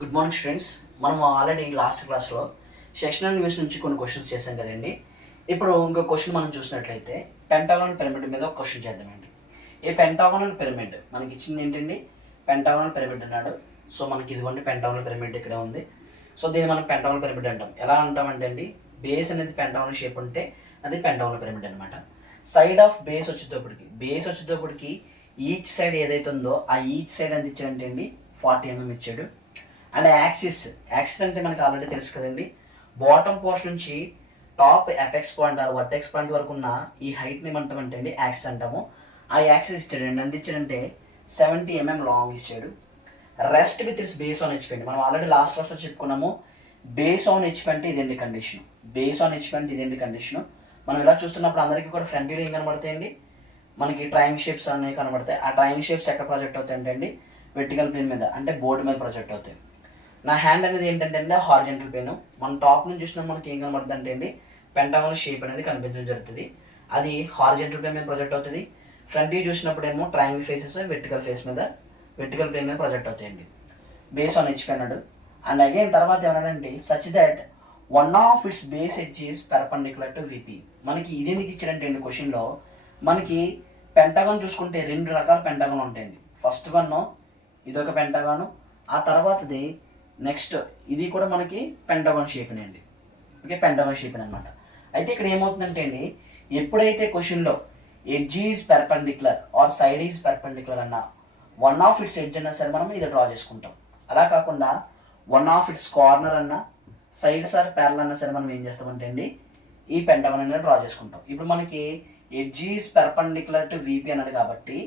Good morning students. మనం already last క్లాస్లో sectional views నుంచి కొన్ని క్వశ్చన్స్ చేసాం కదండి. ఇప్పుడు ఇంకో క్వశ్చన్ మనం చూసినట్లయితే పెంటాగోనల్ పిరమిడ్ మీద ఒక క్వశ్చన్ చేద్దామండి. ఈ పెంటాగోనల్ పిరమిడ్ మనకి ఇచ్చింది ఏంటండి? పెంటాగోనల్ పిరమిడ్ అన్నాడు. సో మనకి ఇదిగోండి పెంటాగోనల్ పిరమిడ్ ఇక్కడే ఉంది. సో దీన్ని మనం పెంటాగోనల్ పిరమిడ్ అంటాం. ఎలా అంటామంటే అండి, బేస్ అనేది పెంటాగోనల్ షేప్ ఉంటే అది పెంటాగోనల్ పిరమిడ్ అనమాట. సైడ్ ఆఫ్ బేస్ వచ్చేటప్పటికి ఈచ్ సైడ్ ఏదైతే ఉందో ఆ ఈచ్ సైడ్ ఎంత ఇచ్చాడంటే అండి 40 mm ఇచ్చాడు. అండ్ యాక్సిస్ అంటే మనకి ఆల్రెడీ తెలుసు కదండి, బాటమ్ పోర్షన్ నుంచి top apex point or vertex point వరకు ఉన్న ఈ హైట్ని ఏమంటామంటే అండి యాక్సిస్ అంటాము. ఆ యాక్సిస్ ఇచ్చాడండి, ఎంత ఇచ్చాడంటే 70 mm లాంగ్ ఇచ్చాడు. Rest with its base on HP అండి. మనం ఆల్రెడీ లాస్ట్ క్లాస్లో చెప్పుకున్నాము. బేస్ ఆన్ హెచ్పి అంటే ఇదేంటి కండిషన్, కండిషన్. మనం ఇలా చూస్తున్నప్పుడు అందరికీ కూడా ఫ్రంట్ వ్యూ ఏం కనబడతాయండి, మనకి ట్రయాంగిల్ షేప్స్ అనేవి కనబడతాయి. ఆ ట్రయాంగిల్ షేప్స్ ఎక్కడ ప్రొజెక్ట్ అవుతాయి అంటే అండి వెర్టికల్ ప్లేన్ మీద, అంటే బోర్డు మీద ప్రొజెక్ట్ అవుతాయి. నా హ్యాండ్ అనేది ఏంటంటే అండి హారిజెంటల్ ప్లేన్. మనం టాప్ నుంచి చూసినప్పుడు మనకి ఏం కనబడుతుంది అంటే అండి పెంటాగోనల్ షేప్ అనేది కనిపించడం జరుగుతుంది. అది హారిజెంటల్ ప్లేన్ మీద ప్రొజెక్ట్ అవుతుంది. ఫ్రంట్ వ్యూ చూసినప్పుడు ఏమో ట్రయాంగిల్ ఫేసెస్ వెర్టికల్ ప్లేన్ మీద ప్రొజెక్ట్ అవుతాయండి. బేస్ ఆన్ హెచ్పి అన్నాడు. అండ్ అగైన్ తర్వాత ఏమన్నాడంటే such that one of it's base edge is perpendicular to VP. మనకి ఇది ఎందుకు ఇచ్చారంటే అండి క్వశ్చన్లో, మనకి పెంటాగోన్ చూసుకుంటే 2 రకాల పెంటాగోన్ ఉంటాయండి. ఫస్ట్ వన్ ఇదొక పెంటాగోన్, ఆ తర్వాతది నెక్స్ట్ ఇది కూడా మనకి పెంటాగోన్ షేప్ని అండి. ఓకే, పెంటాగోన్ షేప్ అనమాట. అయితే ఇక్కడ ఏమవుతుందంటే అండి, ఎప్పుడైతే క్వశ్చన్లో edge is perpendicular or side is perpendicular అన్న వన్ ఆఫ్ ఇట్స్ ఎడ్జ్ అన్నా సరే మనం ఇది డ్రా చేసుకుంటాం. అలా కాకుండా వన్ ఆఫ్ ఇట్స్ కార్నర్ అన్న సైడ్స్ ఆర్ ప్యారల్ అన్నా సరే మనం ఏం చేస్తామంటే అండి ఈ పెంటాగోన్ అనేది డ్రా చేసుకుంటాం. ఇప్పుడు మనకి edge is perpendicular to VP అన్నాడు కాబట్టి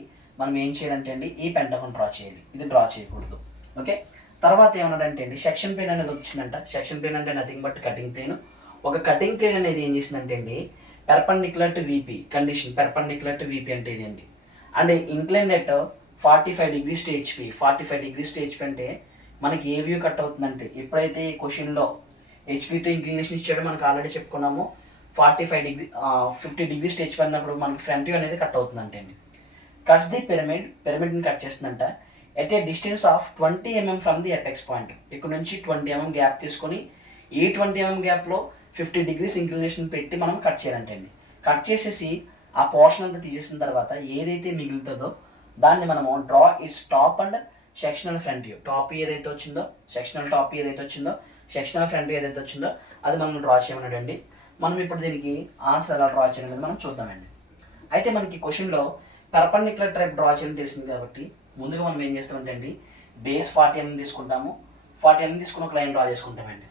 మనం ఏం చేయాలంటే అండి ఈ పెంటాగోన్ డ్రా చేయాలి, ఇది డ్రా చేయకూడదు. ఓకే, తర్వాత ఏమన్నాడంటే అండి సెక్షన్ ప్లేన్ అనేది వచ్చిందంట. సెక్షన్ ప్లేన్ అంటే నథింగ్ బట్ కటింగ్ ప్లేన్. ఒక కటింగ్ ప్లేన్ అనేది ఏం చేసిందంటే అండి perpendicular to VP condition, perpendicular to VP అంటే ఇదండి. And inclined at 45 degrees to HP. 45 degrees to HP అంటే మనకి ఏ వ్యూ కట్ అవుతుందంటే, ఎప్పుడైతే ఈ క్వశ్చన్లో హెచ్పితో ఇంక్లినేషన్ ఇచ్చాడో మనకు ఆల్రెడీ చెప్పుకున్నాము. 50 degrees to HP అన్నప్పుడు మనకి ఫ్రంట్ వ్యూ అనేది కట్ అవుతుందంటే అండి. కట్స్ ది పిరమిడ్ని కట్ చేస్తుందంట at a distance of 20 mm from the apex point. ఇక్కడ నుంచి 20 mm గ్యాప్ తీసుకొని ఈ 20 mm గ్యాప్లో 50 degrees ఇంక్లినేషన్ పెట్టి మనం కట్ చేయాలంటే అండి. కట్ చేసేసి ఆ పోర్షన్ అంతా తీసేసిన తర్వాత ఏదైతే మిగులుతుందో దాన్ని మనము draw it's top and sectional front view. Top ఏదైతే వచ్చిందో, సెక్షనల్ టాప్ ఏదైతే వచ్చిందో, సెక్షనల్ ఫ్రంట్ వ్యూ ఏదైతే వచ్చిందో అది మనం డ్రా చేయమన్నాడండి. మనం ఇప్పుడు దీనికి ఆన్సర్ ఎలా డ్రా చేయాలనేది మనం చూద్దామండి. అయితే మనకి క్వశ్చన్లో పెర్పెండిక్యులర్ టైప్ డ్రా చేయడం తెలిసింది కాబట్టి ముందుగా మనం ఏం చేస్తామంటే అండి బేస్ 40 mm తీసుకుంటాము. 40 mm తీసుకుని ఒక లైన్ డ్రా చేసుకుంటామండి.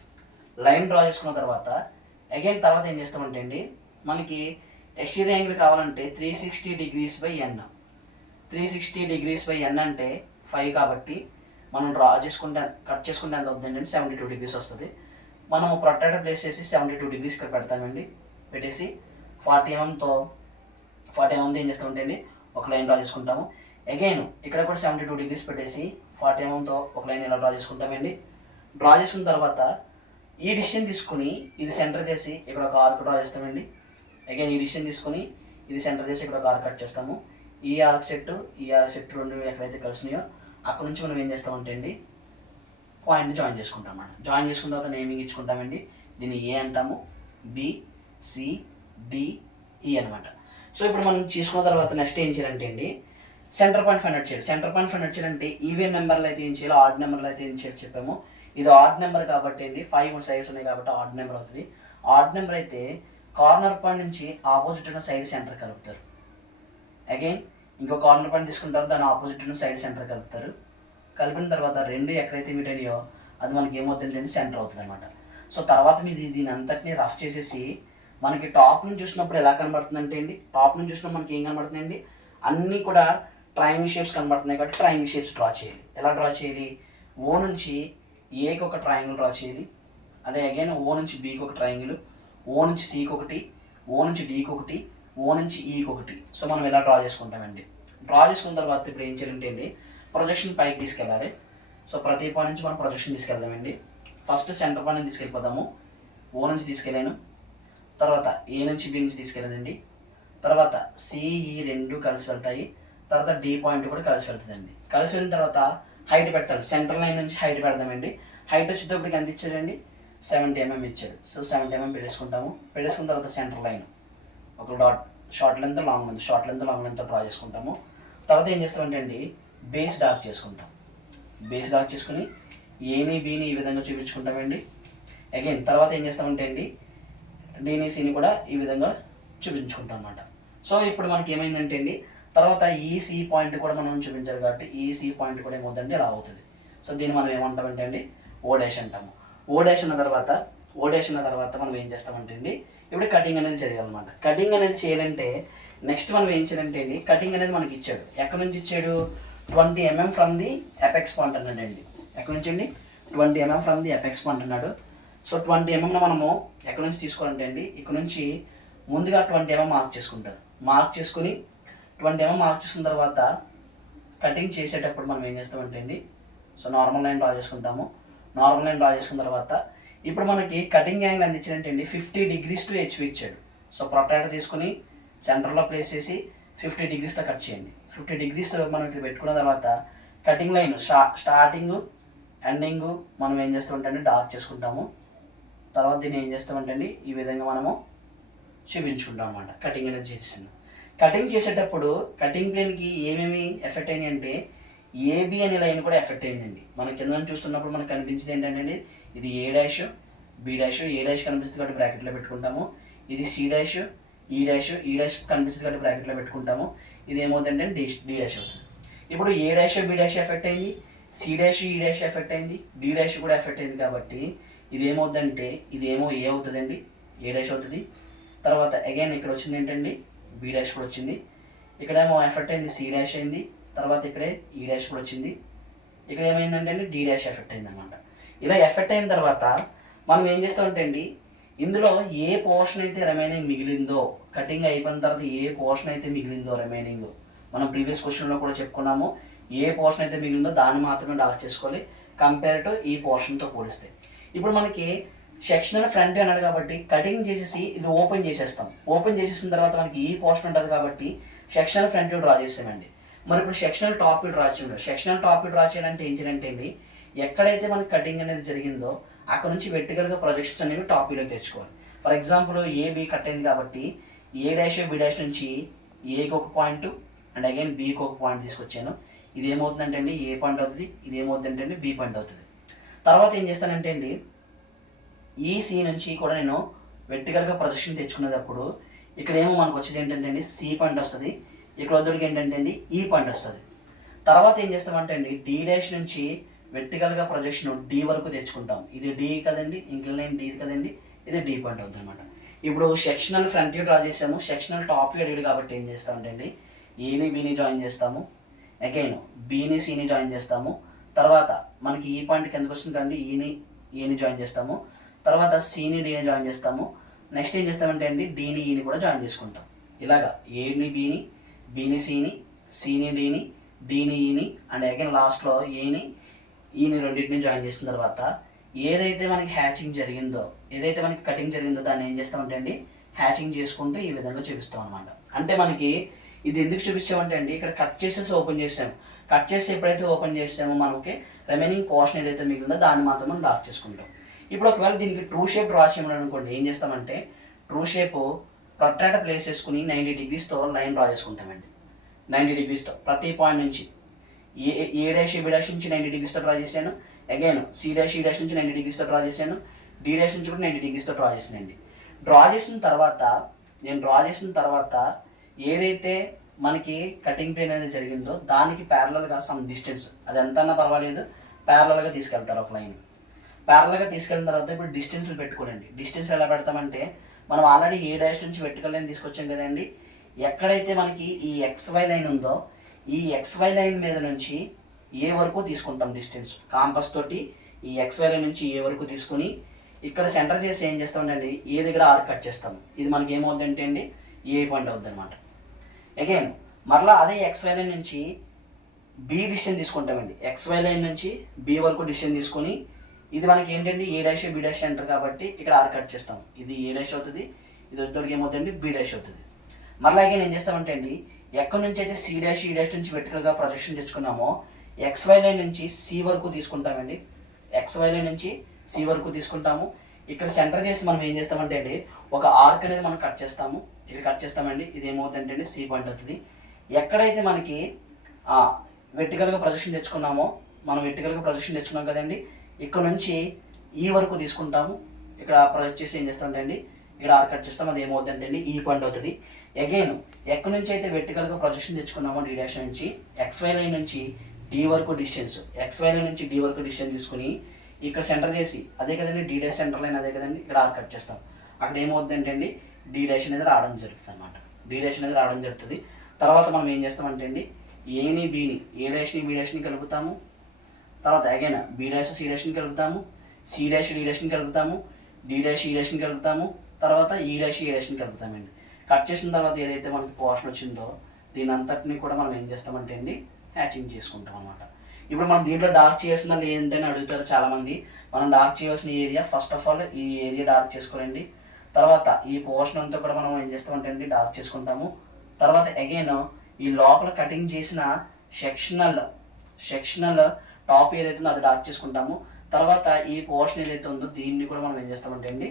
లైన్ డ్రా చేసుకున్న తర్వాత అగైన్ తర్వాత ఏం చేస్తామంటే అండి మనకి ఎక్స్టీరియర్ యాంగిల్ కావాలంటే 360 degrees by n. 360 degrees by n అంటే 5 కాబట్టి మనం డ్రా చేసుకుంటే కట్ చేసుకుంటే ఎంత అవుతుంది అంటే 72 degrees వస్తుంది. మనము ప్రొట్రాక్టర్ ప్లేస్ చేసి 72 degrees ఇక్కడ పెడతామండి. పెట్టేసి 40 mm ఏం చేస్తామంటే అండి ఒక లైన్ డ్రా చేసుకుంటాము. అగైన్ ఇక్కడ కూడా 72 degrees పెట్టేసి 40 mm ఒక లైన్ ఇలా డ్రా చేసుకుంటామండి. డ్రా చేసుకున్న తర్వాత ఈ డిసిషన్ తీసుకుని ఇది సెంటర్ చేసి ఇక్కడ ఒక ఆర్క్ డ్రా చేస్తామండి. అగైన్ ఈ డిసిషన్ తీసుకుని ఇది సెంటర్ చేసి ఇక్కడ ఒక ఆర్క్ కట్ చేస్తాము. ఈ ఆర్క్ సెట్ రెండు ఎక్కడైతే కలిసినాయో అక్కడ నుంచి మనం ఏం చేస్తామంటే అండి పాయింట్ని జాయిన్ చేసుకుంటాం అన్నమాట. జాయిన్ చేసుకున్న తర్వాత నేమింగ్ ఇచ్చుకుంటామండి. దీన్ని ఏ అంటాము, బి, సి, డి, ఈ అనమాట. సో ఇప్పుడు మనం చేసుకున్న తర్వాత నెక్స్ట్ ఏం చేయాలంటే అండి సెంటర్ పాయింట్ ఫైండ్ అవుట్ చేయాలి. సెంటర్ పాయింట్ ఫైండ్ అవుట్ చేయాలంటే ఈవెన్ నెంబర్లు అయితే ఏం చేయాలి, ఆడ్ నెంబర్లు అయితే ఏం చేయాలి చెప్పాము. ఇది ఆడ్ నెంబర్ కాబట్టి అండి 5 సైడ్స్ ఉన్నాయి కాబట్టి ఆడ్ నెంబర్ అవుతుంది. ఆడ్ నెంబర్ అయితే కార్నర్ పాయింట్ నుంచి ఆపోజిట్ ఉన్న సైడ్ సెంటర్ కలుపుతారు. అగైన్ ఇంకో కార్నర్ పాయింట్ తీసుకుంటారు, దాని ఆపోజిట్ ఉన్న సైడ్ సెంటర్ కలుపుతారు. కలిపిన తర్వాత రెండు ఎక్కడైతే మీట్ అయినాయో అది మనకి ఏమవుతుందంటే సెంటర్ అవుతుంది అనమాట. సో తర్వాత మీరు దీని అంతటిని రఫ్ చేసేసి మనకి టాప్ నుంచి చూసినప్పుడు ఎలా కనబడుతుందంటే అండి టాప్ నుంచి చూసినప్పుడు మనకి ఏం కనబడుతుందండి అన్నీ కూడా ట్రయాంగిల్ షేప్స్ కనబడుతున్నాయి కాబట్టి ట్రయాంగిల్ షేప్స్ డ్రా చేయాలి. ఎలా డ్రా చేయాలి, ఓ నుంచి ఏకి ఒక ట్రయాంగిల్ డ్రా చేయాలి. అదే అగైన్ ఓ నుంచి బీకి ఒక ట్రయాంగిల్, ఓ నుంచి సికి ఒకటి, ఓ నుంచి డీకి ఒకటి, ఓ నుంచి ఈకి ఒకటి. సో మనం ఇలా డ్రా చేసుకుంటామండి. డ్రా చేసుకున్న తర్వాత ఇప్పుడు ఏం చేయాలంటే అండి ప్రొజెక్షన్ పైకి తీసుకెళ్ళాలి. సో ప్రతి పాయింట్ నుంచి మనం ప్రొజెక్షన్ తీసుకెళ్దామండి. ఫస్ట్ సెంటర్ పాయింట్ తీసుకెళ్ళిపోదాము. ఓ నుంచి తీసుకెళ్ళాను, తర్వాత ఏ నుంచి బి నుంచి తీసుకెళ్ళానండి, తర్వాత సిఈ రెండు కలిసి వెళ్తాయి, తర్వాత డి పాయింట్ కూడా కలిసి వెళ్తుందండి. కలిసి వెళ్ళిన తర్వాత హైట్ పెడతాడు, సెంట్రల్ లైన్ నుంచి హైట్ పెడదామండి. హైట్ వచ్చేటప్పటికి ఎంత ఇచ్చాడండి, 70 mm ఇచ్చాడు. So 70 mm పెట్టేసుకుంటాము. పెట్టేసుకున్న తర్వాత సెంటర్ లైన్ ఒక dot, short length long length draw చేసుకుంటాము. తర్వాత ఏం చేస్తామంటే అండి, బేస్ డార్క్ చేసుకుంటాం. బేస్ డార్క్ చేసుకుని ఏని బీని ఈ విధంగా చూపించుకుంటామండి. అగైన్ తర్వాత ఏం చేస్తామంటే అండి, డీని సీని కూడా ఈ విధంగా చూపించుకుంటాం అన్నమాట. సో ఇప్పుడు మనకి ఏమైందంటే అండి, తర్వాత ఈ సి పాయింట్ కూడా మనం చూపించాలి కాబట్టి ఈ సి పాయింట్ కూడా ఏమవుతుందంటే ఇలా అవుతుంది. సో దీన్ని మనం ఏమంటామంటే అండి, ఓ డాష్ అంటాము. ఓ డాష్ అన్న తర్వాత మనం ఏం చేస్తామంటే అండి, ఇప్పుడు కటింగ్ అనేది చేయాలన్నమాట. కటింగ్ అనేది చేయాలంటే నెక్స్ట్ మనం ఏం చేయాలంటే అండి, కటింగ్ అనేది మనకి ఇచ్చాడు. ఎక్కడి నుంచి ఇచ్చాడు, 20 mm from the apex point అన్నాడు అండి. ఎక్కడి నుంచి అండి, 20 mm from the apex point అన్నాడు. సో 20 mm మనము ఎక్కడి నుంచి తీసుకోవాలంటే అండి, ఇక్కడ నుంచి ముందుగా 20 mm మార్క్ చేసుకుంటారు. మార్క్ చేసుకుని 20 mm మార్క్ చేసుకున్న తర్వాత కటింగ్ చేసేటప్పుడు మనం ఏం చేస్తామంటే అండి, సో నార్మల్ లైన్ డ్రా చేసుకుంటాము. నార్మల్ లైన్ డ్రా చేసుకున్న తర్వాత ఇప్పుడు మనకి కటింగ్ యాంగిల్ ఎంత ఇచ్చాడంటే అండి, 50 degrees టు హెచ్వి ఇచ్చాడు. సో ప్రొట్రాక్టర్ తీసుకుని సెంటర్లో ప్లేస్ చేసి 50 degreesతో కట్ చేయండి. 50 degrees మనం ఇక్కడ పెట్టుకున్న తర్వాత కటింగ్ లైన్ స్టార్టింగ్ ఎండింగ్ మనం ఏం చేస్తామంటే డార్క్ చేసుకుంటాము. తర్వాత దీన్ని ఏం చేస్తామంటే అండి, ఈ విధంగా మనము చూపించుకుంటాం అన్నమాట. కటింగ్ అనేది చేసింది. కటింగ్ చేసేటప్పుడు కటింగ్ ప్లేన్కి ఏమేమి ఎఫెక్ట్ అయినాయి అంటే, ఏబి అనే లైన్ కూడా ఎఫెక్ట్ అయిందండి. మనం కింద నుంచి చూస్తున్నప్పుడు మనకు కనిపించింది ఏంటంటే, ఇది ఏ డాష్ బి డాష్, ఏ డాష్ కనిపిస్తుంది కాబట్టి బ్రాకెట్లో పెట్టుకుంటాము. ఇది సి డాష్ ఈ డాష్ కనిపిస్తుంది కాబట్టి బ్రాకెట్లో పెట్టుకుంటాము. ఇది ఏమవుతుందంటే డి డాష్ అవుతుంది. ఇప్పుడు ఏ డాష్ బి డాష్ ఎఫెక్ట్ అయింది, సి డాష్ ఈ డాష్ ఎఫెక్ట్ అయింది, డి డాష్ కూడా ఎఫెక్ట్ అయింది కాబట్టి ఇది ఏమవుతుందంటే, ఇదేమో ఏ అవుతుందండి, ఏ డాష్ అవుతుంది. తర్వాత అగైన్ ఇక్కడ వచ్చింది ఏంటండి, బి డాష్ కూడా వచ్చింది. ఇక్కడేమో ఎఫెక్ట్ అయింది, సి డాష్ అయింది. తర్వాత ఇక్కడే ఈ డాష్ కూడా వచ్చింది. ఇక్కడ ఏమైందంటే అండి, డి డాష్ ఎఫెక్ట్ అయింది అనమాట. ఇలా ఎఫెక్ట్ అయిన తర్వాత మనం ఏం చేస్తామంటే అండి, ఇందులో ఏ పోర్షన్ అయితే రిమైనింగ్ మిగిలిందో, కటింగ్ అయిపోయిన తర్వాత ఏ పోర్షన్ అయితే మిగిలిందో రిమైనింగ్, మనం ప్రీవియస్ క్వశ్చన్లో కూడా చెప్పుకున్నాము, ఏ పోర్షన్ అయితే మిగిలిందో దాన్ని మాత్రమే డార్క్ చేసుకోవాలి కంపేర్ టు ఈ పోర్షన్తో పోలిస్తే. ఇప్పుడు మనకి సెక్షనల్ ఫ్రంట్ అన్నాడు కాబట్టి కటింగ్ చేసేసి ఇది ఓపెన్ చేసేస్తాం. ఓపెన్ చేసేసిన తర్వాత మనకి ఈ పోర్షన్ ఉంటుంది కాబట్టి సెక్షనల్ ఫ్రంట్ డ్రా చేసామండి. మరి ఇప్పుడు సెక్షనల్ టాప్ డ్రా చేయండి. సెక్షనల్ టాప్ డ్రా చేయాలంటే ఏం చేయాలంటే అండి, ఎక్కడైతే మనకి కటింగ్ అనేది జరిగిందో అక్కడ నుంచి వెర్టికల్గా ప్రొజెక్షన్స్ అనేవి టాప్ వ్యూలోకి తెచ్చుకోవాలి. ఫర్ ఎగ్జాంపుల్ ఏబి కట్ అయింది కాబట్టి ఏ డాష్ బి డాష్ నుంచి ఏకి ఒక పాయింట్ అండ్ అగైన్ బికి ఒక పాయింట్ తీసుకొచ్చాను. ఇది ఏమవుతుందంటే అండి, ఏ పాయింట్ అవుతుంది, ఇది ఏమవుతుందంటే అండి, బి పాయింట్ అవుతుంది. తర్వాత ఏం చేస్తానంటే అండి, ఈ సి నుంచి కూడా నేను వెర్టికల్గా ప్రొజెక్షన్ తెచ్చుకునేటప్పుడు ఇక్కడ ఏమో మనకు వచ్చేది ఏంటంటే అండి, సి పాయింట్ వస్తుంది. ఇక్కడ వద్దరికి ఏంటంటే అండి, ఈ పాయింట్ వస్తుంది. తర్వాత ఏం చేస్తామంటే అండి, డి డాష్ నుంచి వెర్టికల్గా ప్రొజెక్షన్ డి వరకు తెచ్చుకుంటాం. ఇది డి కదండి, ఇంక్లైన్ డి కదండి, ఇది డి పాయింట్ అవుతుంది అనమాట. ఇప్పుడు సెక్షనల్ ఫ్రంట్ వ్యూ డ్రా చేసాము, సెక్షనల్ టాప్ వ్యూ అడిగాడు కాబట్టి ఏం చేస్తామంటే అండి, ఏని బిని జాయిన్ చేస్తాము, అగైన్ బిని సిని జాయిన్ చేస్తాము. తర్వాత మనకి ఈ పాయింట్ కిందకు వస్తుంది కండి, ఏని జాయిన్ చేస్తాము. తర్వాత సిని డీని జాయిన్ చేస్తాము. నెక్స్ట్ ఏం చేస్తామంటే అండి, డీని ఈని కూడా జాయిన్ చేసుకుంటాం. ఇలాగా ఏని బిని, బిని సిని డీని, డీని ఈని అండ్ అగైన్ లాస్ట్లో ఏని ఈని రెండింటిని జాయిన్ చేసిన తర్వాత ఏదైతే మనకి హ్యాచింగ్ జరిగిందో, ఏదైతే మనకి కటింగ్ జరిగిందో దాన్ని ఏం చేస్తామంటే అండి, హ్యాచింగ్ చేసుకుంటూ ఈ విధంగా చూపిస్తాం అనమాట. అంటే మనకి ఇది ఎందుకు చూపించామంటే అండి, ఇక్కడ కట్ చేసేసి ఓపెన్ చేసాము. కట్ చేసి ఎప్పుడైతే ఓపెన్ చేసామో మనకి రిమైనింగ్ పోర్షన్ ఏదైతే మిగిలిందో దాన్ని మాత్రం మనం డార్క్ చేసుకుంటాం. ఇప్పుడు ఒకవేళ దీనికి ట్రూ షేప్ డ్రా చేయమని అనుకోండి, ఏం చేస్తామంటే ట్రూ షేప్ ప్రొట్రాక్టర్ ప్లేస్ చేసుకుని 90 degreesతో లైన్ డ్రా చేసుకుంటామండి. 90 degreesతో ప్రతి పాయింట్ నుంచి ఏ డాష్ బి డాష్ నుంచి 90 degreesతో డ్రా చేశాను. అగైన్ సి డాష్ ఈ డాష్ నుంచి 90 degreesతో డ్రా చేశాను. డి డాష్ నుంచి కూడా 90 degreesతో డ్రా చేసానండి. డ్రా చేసిన తర్వాత ఏదైతే మనకి కటింగ్ ప్లేన్ అనేది జరిగిందో దానికి ప్యారలల్గా సమ్ డిస్టెన్స్, అది ఎంతన్నా పర్వాలేదు, ప్యారలల్గా తీసుకెళ్తారు ఒక లైన్. ప్యారలల్గా తీసుకెళ్ళిన తర్వాత ఇప్పుడు డిస్టెన్స్లు పెట్టుకోండి. డిస్టెన్స్ ఎలా పెడతామంటే, మనం ఆల్రెడీ ఏ డాష్ నుంచి వెర్టికల్ లైన్ తీసుకొచ్చాం కదండి, ఎక్కడైతే మనకి ఈ XY లైన్ ఉందో ఈ XY లైన్ మీద నుంచి ఏ వరకు తీసుకుంటాం డిస్టెన్స్. కాంపస్ తోటి ఈ XY లైన్ నుంచి ఏ వరకు తీసుకుని ఇక్కడ సెంటర్ చేసి ఏం చేస్తామంటే ఏ దగ్గర ఆర్క్ కట్ చేస్తాం. ఇది మనకి ఏమవుతుందంటే అండి, ఏ పాయింట్ అవుతుంది అనమాట. అగైన్ మరలా అదే XY లైన్ నుంచి బి డిస్టెన్స్ తీసుకుంటామండి. XY లైన్ నుంచి బి వరకు డిస్టెన్స్ తీసుకొని ఇది మనకి ఏంటంటే ఏ డాష్ బి డాష్ సెంటర్ కాబట్టి ఇక్కడ ఆర్క్ కట్ చేస్తాం. ఇది ఏ డాష్ అవుతుంది, ఇది వచ్చేటప్పటికి ఏమవుతుందండి, బి డాష్ అవుతుంది. మరలా అగైన్ ఏం చేస్తామంటే అండి, ఎక్కడి నుంచి అయితే సి డాష్ ఈ డాష్ నుంచి వెర్టికల్గా ప్రొజెక్షన్ తెచ్చుకున్నామో XY లైన్ నుంచి సి వరకు తీసుకుంటామండి. XY లైన్ నుంచి సి వరకు తీసుకుంటాము. ఇక్కడ సెంటర్ చేసి మనం ఏం చేస్తామంటే అండి ఒక ఆర్క్ అనేది మనం కట్ చేస్తాము. ఇక్కడ కట్ చేస్తామండి. ఇది ఏమవుతుందంటే అండి సి పాయింట్ అవుతుంది. ఎక్కడైతే మనకి వెర్టికల్గా ప్రొజెక్షన్ తెచ్చుకున్నామో మనం వెర్టికల్గా ప్రొజెక్షన్ తెచ్చుకున్నాం కదండి, ఇక్కడ నుంచి ఈ వరకు తీసుకుంటాము. ఇక్కడ ప్రొజెక్ట్ చేసి ఏం చేస్తామంటే అండి ఇక్కడ ఆర్ కట్ చేస్తాం. అది ఏమవుతుందంటే అండి ఈ పాయింట్ అవుతుంది. అగైన్ ఎక్కడి నుంచి అయితే వెర్టికల్గా ప్రొజెక్షన్ తెచ్చుకున్నామో డి డాష్ నుంచి XY లైన్ నుంచి డి వరకు డిస్టెన్స్, XY లైన్ నుంచి డి వరకు డిస్టెన్స్ తీసుకుని ఇక్కడ సెంటర్ చేసి అదే కదండి డి డాష్ సెంటర్ లైన్ అదే కదండి ఇక్కడ ఆర్ కట్ చేస్తాం. అక్కడ ఏమవుతుందంటే అండి డి డాష్ అనేది రావడం జరుగుతుంది అనమాట. డి డాష్ అనేది రావడం జరుగుతుంది. తర్వాత మనం ఏం చేస్తామంటే అండి ఏని బీని ఏ డాష్ని బి డాష్ని కలుపుతాము. తర్వాత అగైన్ బి డాష్ సి డాష్ని కలుపుతాము. సి డాష్ డి డాష్ని కలుపుతాము. డి డాష్ ఈ డాష్ని కలుపుతాము. తర్వాత ఈ డాష్ ఏ డాష్ని కలుపుతామండి. కట్ చేసిన తర్వాత ఏదైతే మనకి పోర్షన్ వచ్చిందో దీని అంతటిని కూడా మనం ఏం చేస్తామంటే అండి హ్యాచింగ్ చేసుకుంటాం అనమాట. ఇప్పుడు మనం దీంట్లో డార్క్ చేయాల్సిన ఏంటని అడుగుతారు చాలామంది. మనం డార్క్ చేయాల్సిన ఏరియా ఫస్ట్ ఆఫ్ ఆల్ ఈ ఏరియా డార్క్ చేసుకోరండి. తర్వాత ఈ పోర్షన్ అంతా కూడా మనం ఏం చేస్తామంటే అండి డార్క్ చేసుకుంటాము. తర్వాత అగైన్ ఈ లోపల కటింగ్ చేసిన సెక్షనల్ టాప్ ఏదైతే ఉందో అది డార్క్ చేసుకుంటాము. తర్వాత ఈ పోర్షన్ ఏదైతే ఉందో దీన్ని కూడా మనం ఏం చేస్తామంటే అండి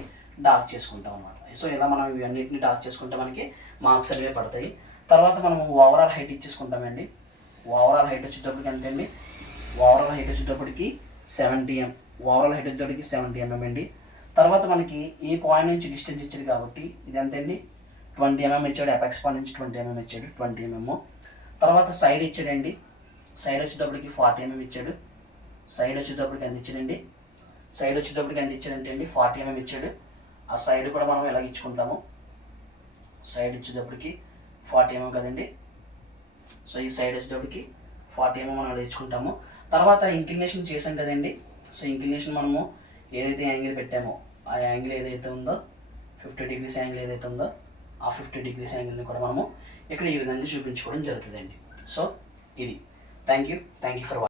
డార్క్ చేసుకుంటాం అనమాట. సో ఇలా మనం ఇవన్నిటిని డార్క్ చేసుకుంటే మనకి మార్క్స్ అనేవి పడతాయి. తర్వాత మనం ఓవరాల్ హైట్ ఇచ్చేసుకుంటామండి. ఓవరాల్ హైట్ వచ్చేటప్పటికి ఎంత అండి ఓవరాల్ హైట్ వచ్చేటప్పటికి 70 mm. ఓవరాల్ హైట్ వచ్చేటప్పటికి 70 mm అండి. తర్వాత మనకి ఈ పాయింట్ నుంచి డిస్టెన్స్ ఇచ్చాడు కాబట్టి ఇది ఎంత అండి 20 mm ఇచ్చాడు. ఎపెక్స్ పాయింట్ నుంచి 20 mm ఇచ్చాడు, 20 mm. తర్వాత సైడ్ ఇచ్చాడండి. సైడ్ వచ్చేటప్పటికి 40 mm ఇచ్చాడు. సైడ్ వచ్చేటప్పటికి ఎంత ఇచ్చాడండి సైడ్ వచ్చేటప్పటికి ఎంత ఇచ్చాడంటే అండి 40 mm ఇచ్చాడు. ఆ సైడ్ కూడా మనం ఎలా ఇచ్చుకుంటాము. సైడ్ వచ్చేటప్పటికి 40 mm కదండి. సో ఈ సైడ్ వచ్చేటప్పటికి 40 mm మనం ఎలా ఇచ్చుకుంటాము. తర్వాత ఇంక్లినేషన్ చేసాం కదండి. సో ఇంక్లినేషన్ మనము ఏదైతే యాంగిల్ పెట్టామో ఆ యాంగిల్ ఏదైతే ఉందో 50 degrees యాంగిల్ ఏదైతే ఉందో ఆ 50 degrees యాంగిల్ని కూడా మనము ఇక్కడ ఈ విధంగా చూపించుకోవడం జరుగుతుందండి. సో ఇది థ్యాంక్ యూ ఫర్ వాచింగ్.